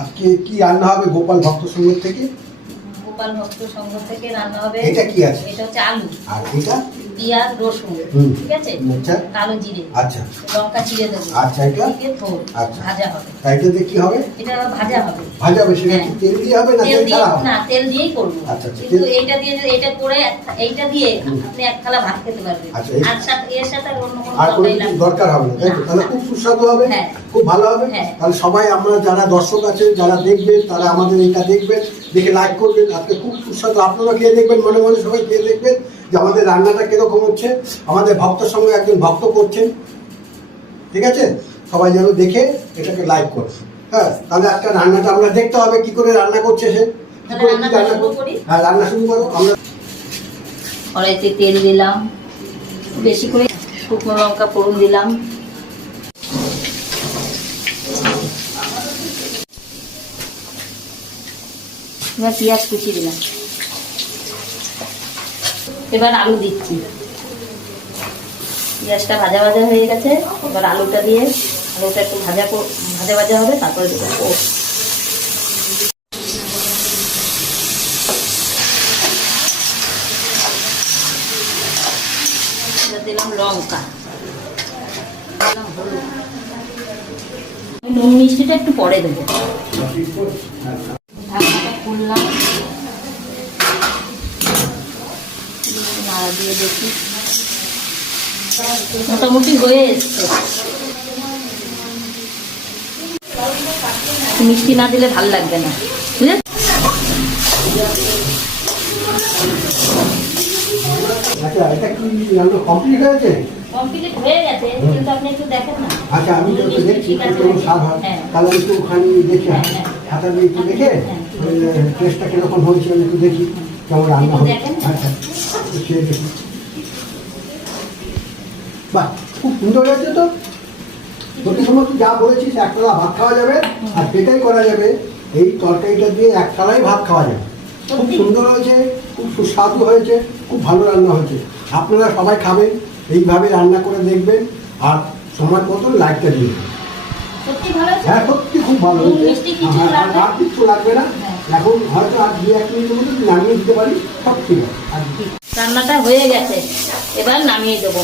আজকে কি রান্না হবে গোপাল ভক্ত সংঘ থেকে? গোপাল ভক্ত সংঘ থেকে রান্না হবে। এটা কি আছে? এটা হচ্ছে আলু আর এটা পেঁয়াজ রসুন, ঠিক আছে, আচ্ছা কালো জিরে, আচ্ছা লঙ্কা চিড়ে দেবো, আচ্ছা এটা থোড় আচ্ছা ভাজা হবে। এটাতে কি হবে? এটা ভাজা হবে। ভাজা হবে সেটা কি তেল দিয়ে হবে না তেল ছাড়া হবে? না, তেল দিয়েই করব। আচ্ছা আচ্ছা কিন্তু এইটা দিয়ে এটা করে এইটা দিয়ে আপনি এক থালা ভাত খেতে পারবেন। আচ্ছা আর সাথে এর সাথে অন্য কোনো আর কোনো তরকারি কিছু লাগবে দরকার হবে না, তাই তো? তাহলে খুব সুস্বাদু হবে, হ্যাঁ খুব ভালো হবে। হ্যাঁ। তাহলে সবাই আমরা যারা দর্শক আছেন যারা দেখবেন তারা আমাদের এটা দেখবেন, দেখে লাইক করবেন। আজকে খুব সুস্বাদু, আপনারা খেয়ে দেখবেন, মনে মনে সবাই খেয়ে দেখবেন যে আমাদের রান্নাটা কিরকম হচ্ছে। আমাদের ভক্তের সঙ্গে একজন ভক্ত করছেন, ঠিক আছে? সবাই যেন দেখে এটাকে লাইক করে। হ্যাঁ, তাহলে একটা রান্নাটা আমরা দেখতে হবে কি করে রান্না করছে সে, কি করে কি রান্না করছে। হ্যাঁ, রান্না শুরু করো। আমরা কড়াইতে তেল দিলাম, বেশি করে শুকনো লঙ্কা ফোড়ন দিলাম, এবার পেঁয়াজ কুচি দিলাম, এবার আলু দিচ্ছি। পেঁয়াজটা ভাজা ভাজা হয়ে গেছে, এবার আলুটা দিয়ে আলুটা একটু ভাজা ভাজা হবে, তারপরে দেবো দিলাম লঙ্কা, নুন মিষ্টিটা একটু পরে দেবো। ঢাকনাটা খুললাম, নাড়া দিয়ে দেখি, মোটামুটি হয়ে এসছে। মিষ্টি না দিলে ভাল লাগবে না, বুঝলে? আচ্ছা, এটা কি রান্না কমপ্লিট হয়েছে? কমপ্লিট হয়ে গেছে, কিন্তু আপনি একটু দেখেন না। আচ্ছা, আমি যেহেতু দেখছি কেমন স্বাদ হয়, তাহলে একটু ওখানে দেখি, খাতা দিয়ে একটু দেখে টেস্টটা কিরকম হয়েছে আমি একটু দেখি কেমন রান্না হবে। আচ্ছা, খেয়ে দেখি। বাহ, খুব সুন্দর হয়েছে তো। সত্যি সময় তুই যা বলেছিস, এক থালা ভাত খাওয়া যাবে, আর সেটাই করা যাবে। এই তরকারিটা দিয়ে এক থালাই ভাত খাওয়া যাবে। খুব সুন্দর হয়েছে, খুব সুস্বাদু হয়েছে, খুব ভালো রান্না হয়েছে। আপনারা সবাই খাবেন, এইভাবে রান্না করে দেখবেন, আর সময় মতন লাইকটা দিন। হ্যাঁ, সত্যি খুব ভালো হয়েছে। আর কিছু লাগবে না, এখন হয়তো আর 2-1 মিনিটের মধ্যে নামিয়ে দিতে পারি, সব ঠিক আছে। রান্নাটা হয়ে গেছে, এবার নামিয়ে দেবো।